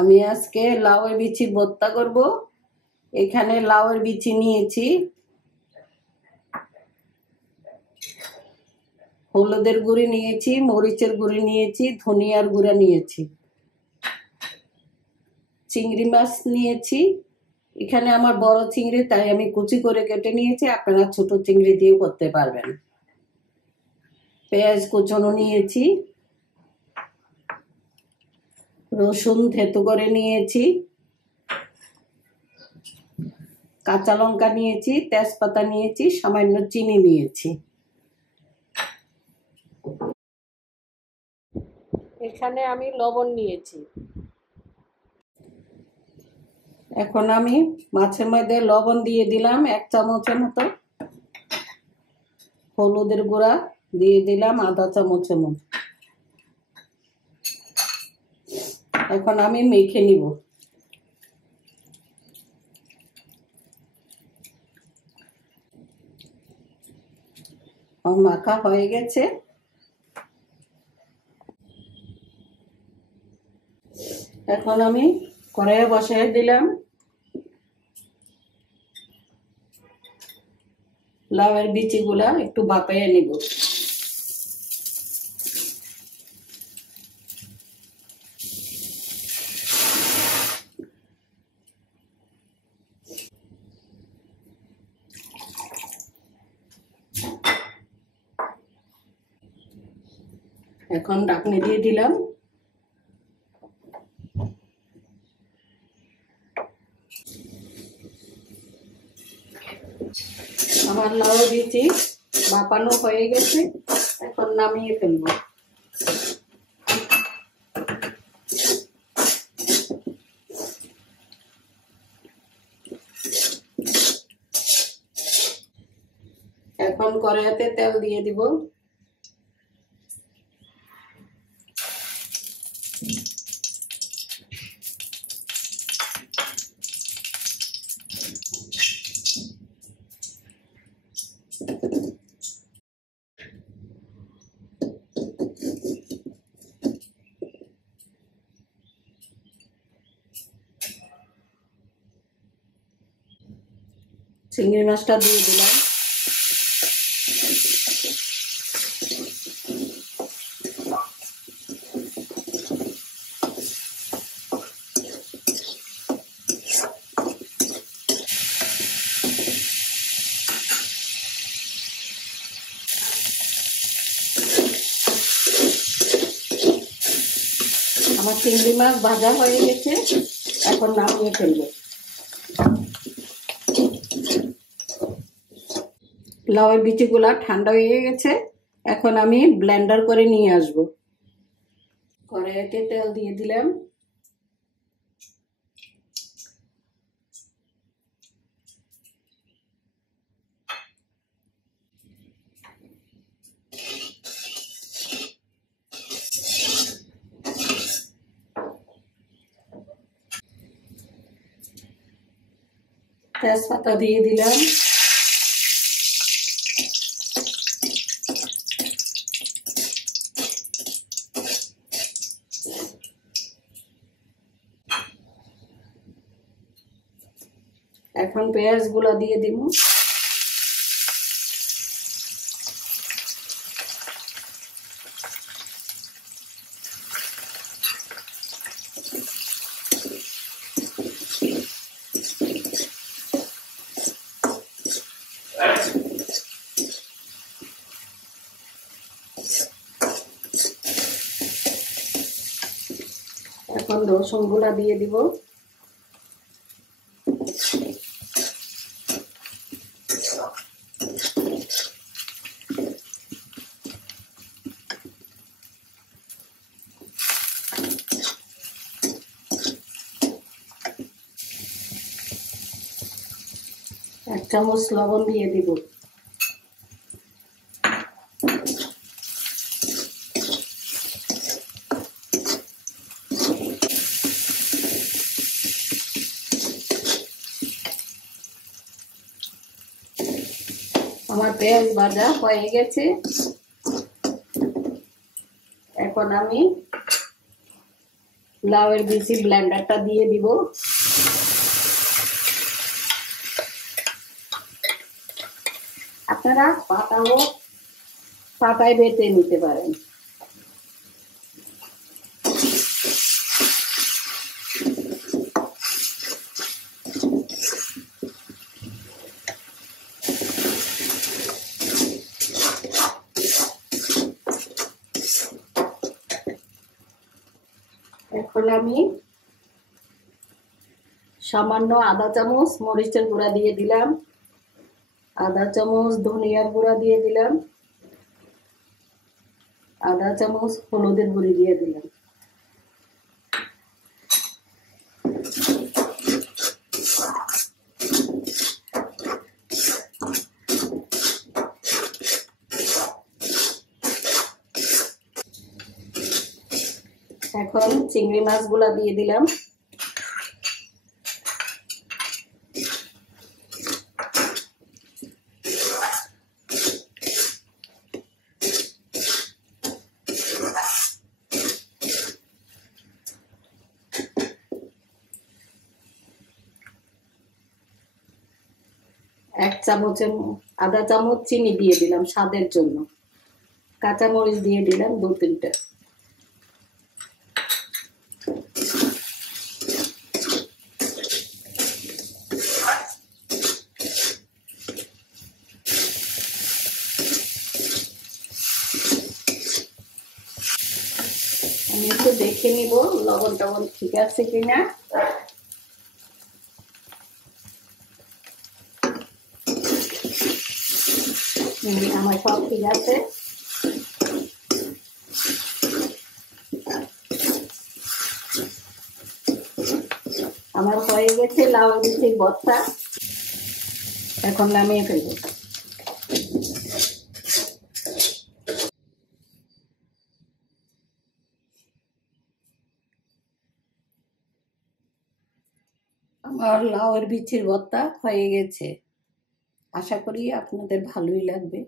আমি আজকে লাউয়ের বিচি ভর্তা করব। এখানে লাউয়ের বিচি নিয়েছি, হলুদের গুঁড়ি নিয়েছি, মরিচের গুঁড়ি নিয়েছি, ধনিয়ার গুঁড়া নিয়েছি, চিংড়ি মাছ নিয়েছি। এখানে আমার বড় চিংড়ি, তাই আমি কুচি করে কেটে নিয়েছি, আপনারা ছোট চিংড়ি দিয়েও করতে পারবেন। পেঁয়াজ কুচনো নিয়েছি, রসুন থেতো করে নিয়েছি, কাঁচা লঙ্কা নিয়েছি, তেজপাতা নিয়েছি, সামান্য চিনি নিয়েছি। এখানে আমি লবণ নিয়েছি। এখন আমি মাছের মধ্যে লবণ দিয়ে দিলাম 1 চামচের মতো, হলুদের গুঁড়া দিয়ে দিলাম আধা চামচের মতো। এখন আমি মেখে নিব। মাখা হয়ে গেছে। এখন আমি কড়াইয়ে বসিয়ে দিলাম। লাউয়ের বিচিগুলা একটু ভাপিয়ে নিব। এখন ঢাকনি দিয়ে দিলাম। আমার লাউ বিচি ভাপানো হয়ে গেছে, এখন নামিয়ে ফেলবো। এখন কড়াইতে তেল দিয়ে দিব। চিংড়ি মাছটা দিয়ে দিলাম। আমার চিংড়ি মাছ ভাজা হয়ে গেছে, এখন নামিয়ে ফেলবো। লাউয়ের বিচিগুলা ঠান্ডা হয়ে গেছে, এখন আমি ব্লেন্ডার করে নিয়ে আসবো। কড়াইতে তেল দিয়ে দিলাম। তেজপাতা দিয়ে দিলাম। এখন পেঁয়াজ গুলা দিয়ে দিব। এখন রসুন গুলা দিয়ে দিব। এক চামচ লবণ দিয়ে দিব। আমার পেঁয়াজ ভাজা হয়ে গেছে, এখন আমি লাউয়ের বিচি ব্লেন্ডারটা দিয়ে দিব। আপনারা পাটায় বেটে নিতে পারেন। এখন আমি সামান্য আধা চামচ মরিচের গুঁড়া দিয়ে দিলাম, আধা চামচ ধনিয়ার গুঁড়া দিয়ে দিলাম, আধা চামচ হলুদের গুঁড়ি দিয়ে দিলাম। এখন চিংড়ি মাছগুলা দিয়ে দিলাম। আধা চামচ চিনি দিয়ে দিলাম স্বাদের জন্য। কাঁচামরিচ দিয়ে দিলাম 2-3টা। আমি একটু দেখে নিব লবণ টবণ ঠিক আছে কিনা। আমার সব ঠিক আছে। আমার হয়ে গেছে লাউ বিচির ভর্তা। এখন নামিয়ে ফেলবো। আমার লাউয়ের বিচির ভর্তা হয়ে গেছে। আশা করি আপনাদের ভালোই লাগবে।